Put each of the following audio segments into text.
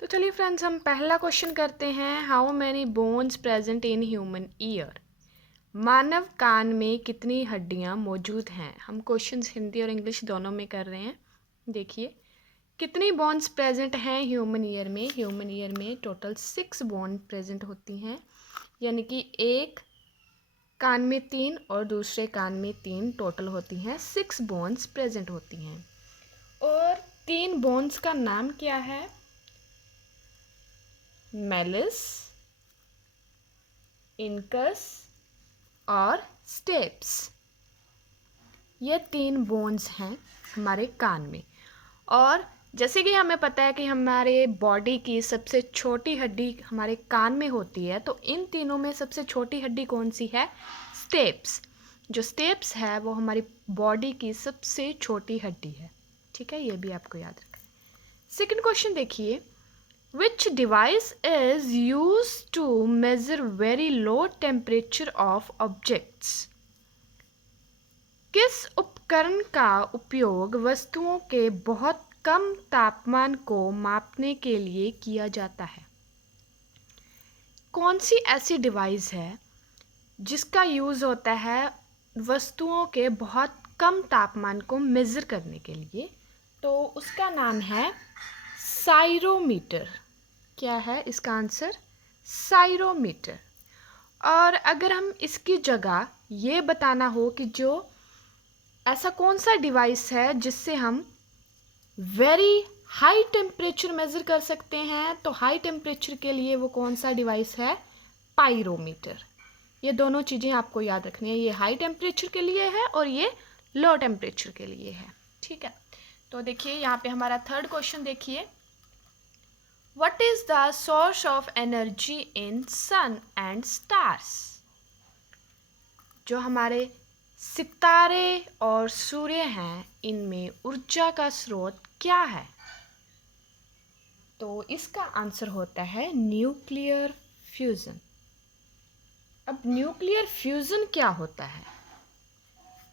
तो चलिए फ्रेंड्स, हम पहला क्वेश्चन करते हैं। How many bones present in human ear? मानव कान में कितनी हड्डियां मौजूद हैं? हम क्वेश्चंस हिंदी और इंग्लिश दोनों में कर रहे हैं। देखिए, कितनी बोन्स प्रेजेंट हैं ह्यूमन ईयर में? ह्यूमन ईयर में टोटल 6 बोन प्रेजेंट होती हैं, यानी कि एक कान में 3 और दूसरे कान में 3 टोटल होती हैं। 6 बोन्स प्रेजेंट होती हैं। और 3 बोन्स का नाम क्या है? मेलिस, इनकस और स्टेप्स। ये 3 बोन्स हैं हमारे कान में। और जैसे कि हमें पता है कि हमारे बॉडी की सबसे छोटी हड्डी हमारे कान में होती है, तो इन तीनों में सबसे छोटी हड्डी कौन सी है? स्टेप्स। जो स्टेप्स है वो हमारी बॉडी की सबसे छोटी हड्डी है। ठीक है, ये भी आपको याद रखें। सेकंड क्वेश्चन देखिए, Which device is used to measure very low temperature of objects? किस उपकरण का उपयोग वस्तुओं के बहुत कम तापमान को मापने के लिए किया जाता है? कौन सी ऐसी डिवाइस है जिसका यूज़ होता है वस्तुओं के बहुत कम तापमान को मेज़र करने के लिए? तो उसका नाम है साइरोमीटर। क्या है इसका आंसर? साइरोमीटर। और अगर हम इसकी जगह ये बताना हो कि जो ऐसा कौन सा डिवाइस है जिससे हम वेरी हाई टेम्परेचर मेज़र कर सकते हैं, तो हाई टेम्परेचर के लिए वो कौन सा डिवाइस है? पायरोमीटर। ये दोनों चीज़ें आपको याद रखनी है। ये हाई टेम्परेचर के लिए है और ये लो टेम्परेचर के लिए है। ठीक है, तो देखिए यहाँ पे हमारा थर्ड क्वेश्चन देखिए, What is the source of energy in sun and stars? जो हमारे सितारे और सूर्य हैं, इनमें ऊर्जा का स्रोत क्या है? तो इसका आंसर होता है न्यूक्लियर फ्यूजन। अब न्यूक्लियर फ्यूजन क्या होता है?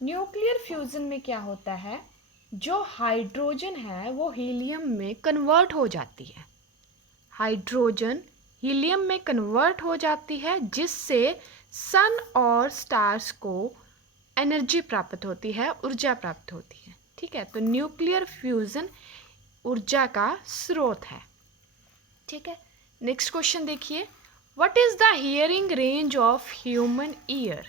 न्यूक्लियर फ्यूजन में क्या होता है, जो हाइड्रोजन है वो हीलियम में कन्वर्ट हो जाती है। हाइड्रोजन हीलियम में कन्वर्ट हो जाती है, जिससे सन और स्टार्स को एनर्जी प्राप्त होती है, ऊर्जा प्राप्त होती है। ठीक है, तो न्यूक्लियर फ्यूजन ऊर्जा का स्रोत है। ठीक है, नेक्स्ट क्वेश्चन देखिए, what is the hearing range of human ear?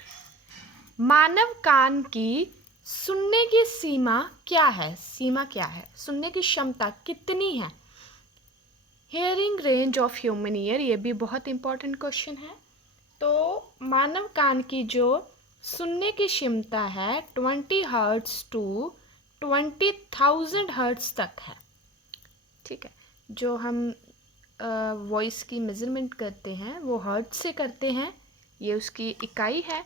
मानव कान की सुनने की सीमा क्या है? सीमा क्या है? सुनने की क्षमता कितनी है? Hearing range of human year, ये भी बहुत इंपॉर्टेंट क्वेश्चन है। तो मानव कान की जो सुनने की क्षमता है 20 हर्ट्ज टू 20,000 हर्ट्ज तक है। ठीक है, जो हम वॉइस की मेज़रमेंट करते हैं वो हर्ट्ज से करते हैं, ये उसकी इकाई है।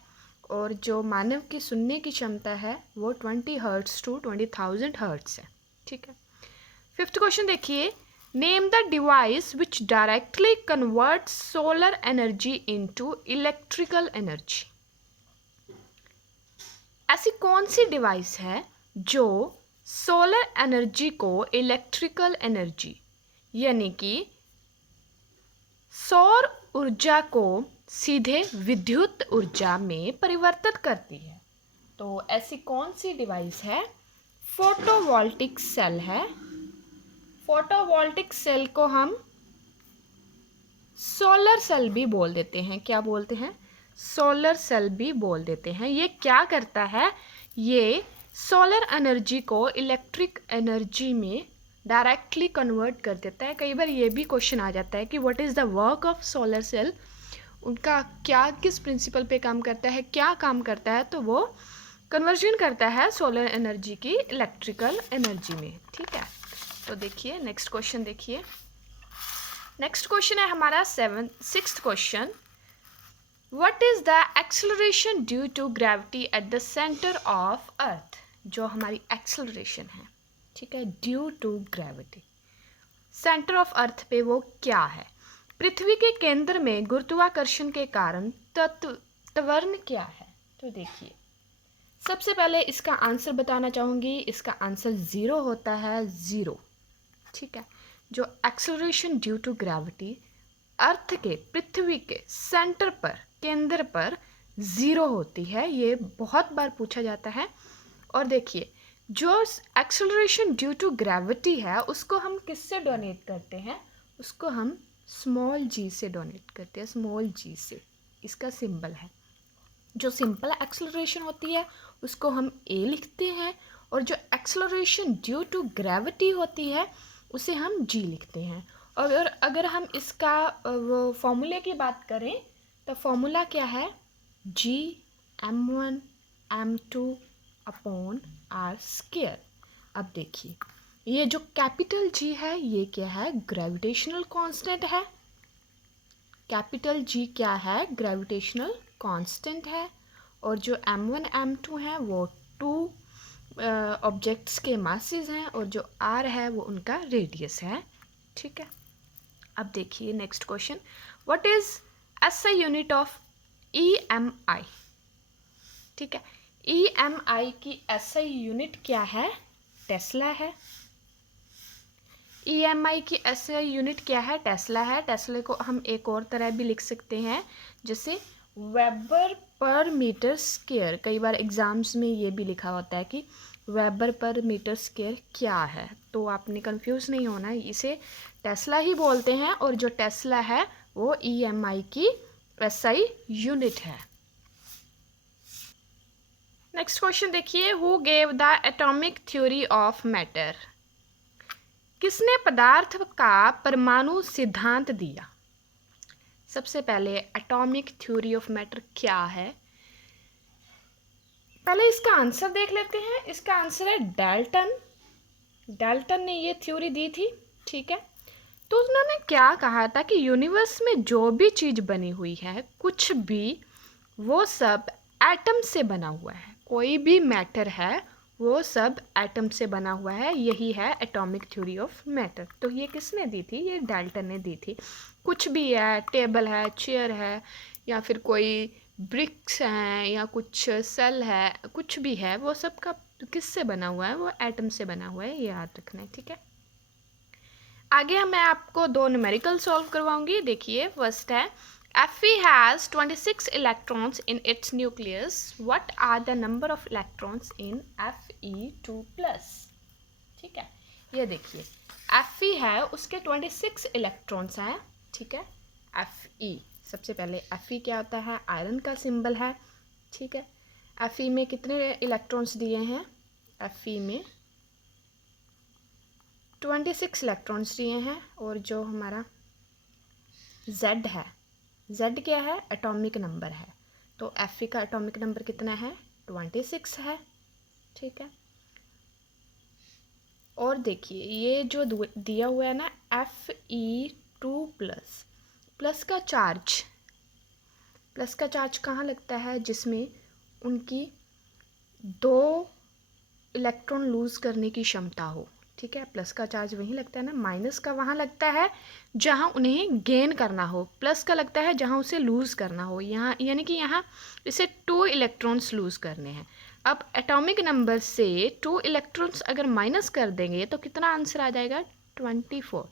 और जो मानव की सुनने की क्षमता है वो 20 हर्ट्ज टू 20,000 हर्ट्ज है। ठीक है, फिफ्थ क्वेश्चन देखिए, name the device which directly converts solar energy into electrical energy. ऐसी कौन सी डिवाइस है जो सोलर एनर्जी को इलेक्ट्रिकल एनर्जी यानी कि सौर ऊर्जा को सीधे विद्युत ऊर्जा में परिवर्तित करती है? तो ऐसी कौन सी डिवाइस है? फोटोवोल्टिक सेल है। फोटोवोल्टिक सेल को हम सोलर सेल भी बोल देते हैं। क्या बोलते हैं? सोलर सेल भी बोल देते हैं। ये क्या करता है? ये सोलर एनर्जी को इलेक्ट्रिक एनर्जी में डायरेक्टली कन्वर्ट कर देता है। कई बार ये भी क्वेश्चन आ जाता है कि what is the work of solar cell, उनका क्या, किस प्रिंसिपल पे काम करता है, क्या काम करता है? तो वो कन्वर्जन करता है सोलर एनर्जी की इलेक्ट्रिकल एनर्जी में। ठीक है, तो देखिए नेक्स्ट क्वेश्चन देखिए। नेक्स्ट क्वेश्चन है हमारा sixth question, what is the acceleration due to gravity at the centre of earth? जो हमारी एक्सेलरेशन है, ठीक है, due to gravity, centre of earth पे वो क्या है? पृथ्वी के केंद्र में गुरुत्वाकर्षण के कारण त्वरण क्या है? तो देखिए, सबसे पहले इसका आंसर बताना चाहूँगी। इसका आंसर 0 होता है, 0। ठीक है, जो एक्सेलरेशन ड्यू टू ग्रेविटी अर्थ के, पृथ्वी के सेंटर पर, केंद्र पर 0 होती है। ये बहुत बार पूछा जाता है। और देखिए, जो एक्सेलरेशन ड्यू टू ग्रेविटी है उसको हम किससे डोनेट करते हैं? उसको हम स्मॉल g से डोनेट करते हैं, स्मॉल g से। इसका सिंबल है। जो सिंपल एक्सेलरेशन होती है उसको हम a लिखते हैं, और जो एक्सेलरेशन ड्यू टू ग्रेविटी होती है उसे हम g लिखते हैं। और अगर हम इसका वो फॉर्मूले की बात करें तो फॉर्मूला क्या है? g m1 m2 upon r square. अब देखिए, ये जो कैपिटल G है ये क्या है? ग्रेविटेशनल कांस्टेंट है। कैपिटल G क्या है? ग्रेविटेशनल कांस्टेंट है। और जो m1 m2 है वो 2 ऑब्जेक्ट्स के मासेस हैं, और जो r है वो उनका रेडियस है। ठीक है, अब देखिए next question, what is SI unit of EMI? ठीक है, EMI की SI यूनिट क्या है? टेस्ला है। EMI की SI यूनिट क्या है? टेस्ला है। टेस्ला को हम एक और तरह भी लिख सकते हैं, जैसे वेबर पर मीटर स्क्वायर। कई बार एग्जाम्स में ये भी लिखा होता है कि वेबर पर मीटर स्क्वायर क्या है, तो आपने कंफ्यूज नहीं होना है, इसे टेस्ला ही बोलते हैं। और जो टेस्ला है वो EMI की SI यूनिट है। नेक्स्ट क्वेश्चन देखिए, who gave the atomic theory of matter? किसने पदार्थ का परमाणु सिद्धांत दिया? सबसे पहले एटॉमिक थ्योरी ऑफ मैटर क्या है, पहले इसका आंसर देख लेते हैं। इसका आंसर है डाल्टन। डाल्टन ने ये थ्योरी दी थी। ठीक है, तो उन्होंने क्या कहा था कि यूनिवर्स में जो भी चीज़ बनी हुई है, कुछ भी, वो सब एटम से बना हुआ है। कोई भी मैटर है वो सब एटम से बना हुआ है। यही है एटॉमिक थ्योरी ऑफ मैटर। तो ये किसने दी थी? ये डाल्टन ने दी थी। कुछ भी है, टेबल है, चेयर है, या फिर कोई ब्रिक्स हैं, या कुछ सेल है, कुछ भी है, वो सब का किससे बना हुआ है? वो एटम से बना हुआ है। ये याद रखना है। ठीक है, आगे मैं आपको 2 न्यूमेरिकल सॉल्व करवाऊंगी। देखिए, फर्स्ट है Fe has 26 electrons in its nucleus. What are the number of electrons in Fe2 plus? ठीक है, ये देखिए, Fe है, उसके 26 इलेक्ट्रॉन्स हैं। ठीक है, Fe, सबसे पहले Fe क्या होता है? आयरन का सिंबल है। ठीक है, Fe में कितने इलेक्ट्रॉन्स दिए हैं? Fe में 26 इलेक्ट्रॉन्स दिए हैं। और जो हमारा Z है, Z क्या है? एटॉमिक नंबर है। तो Fe का एटॉमिक नंबर कितना है? 26 है। ठीक है, और देखिए ये जो दिया हुआ है ना Fe2 प्लस, प्लस का चार्ज कहाँ लगता है? जिसमें उनकी 2 इलेक्ट्रॉन लूज़ करने की क्षमता हो। ठीक है, प्लस का चार्ज वहीं लगता है ना। माइनस का वहाँ लगता है जहाँ उन्हें गेन करना हो, प्लस का लगता है जहाँ उसे लूज़ करना हो। यहाँ यानी कि यहाँ इसे 2 इलेक्ट्रॉन्स लूज़ करने हैं। अब एटॉमिक नंबर से 2 इलेक्ट्रॉन्स अगर माइनस कर देंगे तो कितना आंसर आ जाएगा? 24।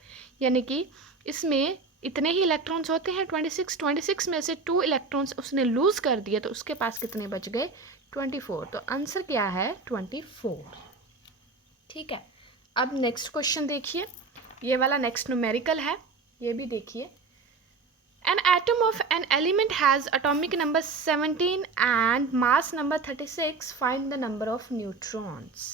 यानी कि इसमें इतने ही इलेक्ट्रॉन्स होते हैं, 26 में से 2 इलेक्ट्रॉन्स उसने लूज़ कर दिए, तो उसके पास कितने बच गए? 24। तो आंसर क्या है? 24। ठीक है, अब नेक्स्ट क्वेश्चन देखिए, ये वाला नेक्स्ट न्यूमेरिकल है, ये भी देखिए। An atom of an element has atomic number 17 and mass number 36. Find the number of neutrons.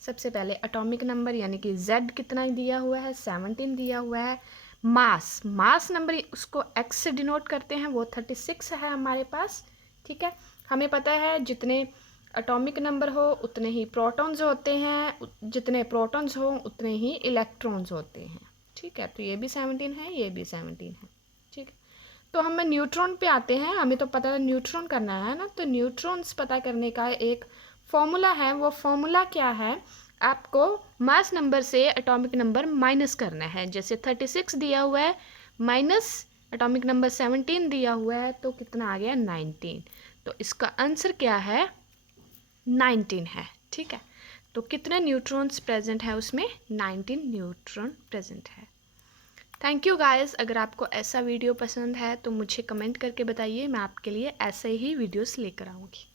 सबसे पहले एटॉमिक नंबर यानी कि Z कितना दिया हुआ है? 17 दिया हुआ है। मास नंबर उसको X से डिनोट करते हैं, वो 36 है हमारे पास। ठीक है, हमें पता है जितने एटॉमिक नंबर हो उतने ही प्रोटॉन्स होते हैं, जितने प्रोटॉन्स हो उतने ही इलेक्ट्रॉन्स होते हैं। ठीक है, तो ये भी 17 है, ये भी 17 है। ठीक है, तो हम न्यूट्रॉन पे आते हैं। हमें तो पता है न्यूट्रॉन करना है ना, तो न्यूट्रॉन्स पता करने का एक फॉर्मूला है। वो फॉर्मूला क्या है? आपको मास नंबर से एटॉमिक नंबर माइनस करना है। जैसे 36 दिया हुआ है, माइनस एटॉमिक नंबर 17 दिया हुआ है, तो कितना आ गया? 19। तो इसका आंसर क्या है? 19 है। ठीक है, तो कितने न्यूट्रॉन्स प्रेजेंट है उसमें? 19 न्यूट्रॉन प्रेजेंट है। Thank you guys. अगर आपको ऐसा वीडियो पसंद है तो मुझे कमेंट करके बताइए, मैं आपके लिए ऐसे ही वीडियोस लेकर आऊँगी।